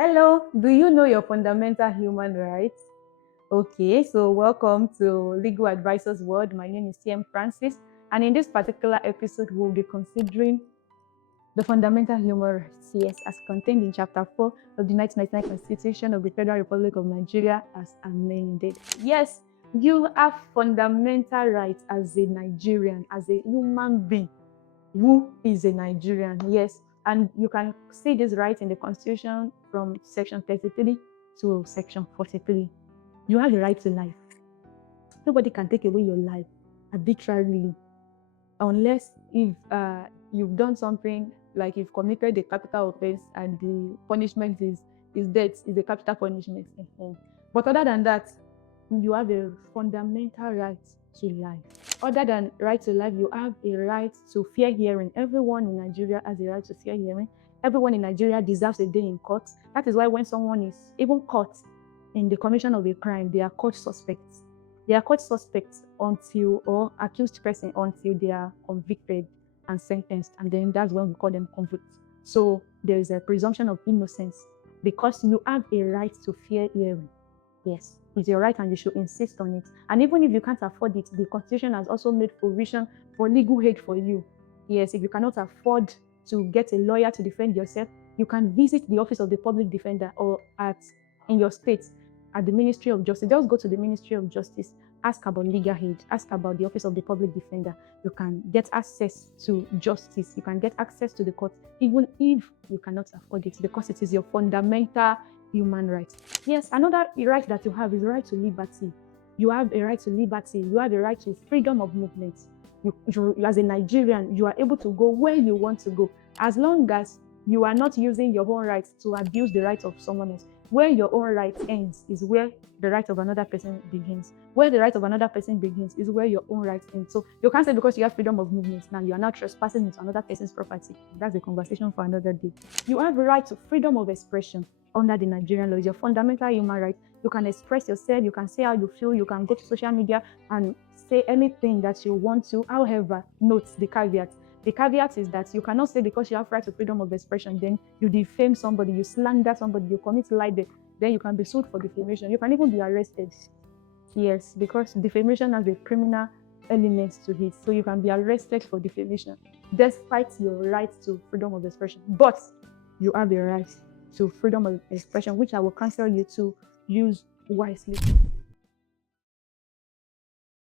Hello, do you know your fundamental human rights? Okay, so welcome to Legal Advisors World. My name is TM Francis, and in this particular episode, we'll be considering the fundamental human rights, yes, as contained in Chapter 4 of the 1999 Constitution of the Federal Republic of Nigeria as amended. Yes, you have fundamental rights as a Nigerian, as a human being who is a Nigerian, yes. And you can see this right in the Constitution from Section 33 to Section 43. You have the right to life. Nobody can take away your life arbitrarily, unless if you've done something like you've committed a capital offense and the punishment is death, is a capital punishment. But other than that, you have a fundamental right to life. Other than right to life, you have a right to fair hearing. Everyone in Nigeria has a right to fair hearing. Everyone in Nigeria deserves a day in court. That is why when someone is even caught in the commission of a crime, they are caught suspects. They are caught suspects until, or accused person until they are convicted and sentenced. And then that's when we call them convicts. So there is a presumption of innocence because you have a right to fair hearing. Yes, it's your right and you should insist on it. And even if you can't afford it, the Constitution has also made provision for legal aid for you. Yes, if you cannot afford to get a lawyer to defend yourself, you can visit the Office of the Public Defender or in your state at the Ministry of Justice. Just go to the Ministry of Justice, ask about legal aid, ask about the Office of the Public Defender. You can get access to justice. You can get access to the court, even if you cannot afford it, because it is your fundamental human rights. Yes, another right that you have is the right to liberty. You have a right to liberty. You have a right to freedom of movement. You, as a Nigerian, you are able to go where you want to go, as long as you are not using your own rights to abuse the rights of someone else. Where your own right ends is where the right of another person begins. Where the right of another person begins is where your own right ends. So you can't say because you have freedom of movement, now you are not trespassing into another person's property. That's a conversation for another day. You have a right to freedom of expression under the Nigerian law. It's your fundamental human right. You can express yourself, you can say how you feel, you can go to social media and say anything that you want to. However, note the caveat. The caveat is that you cannot say because you have right to freedom of expression, then you defame somebody, you slander somebody, you commit libel, then you can be sued for defamation. You can even be arrested. Yes, because defamation has a criminal element to it. So you can be arrested for defamation, despite your right to freedom of expression. But you have a right to freedom of expression, which I will counsel you to use wisely.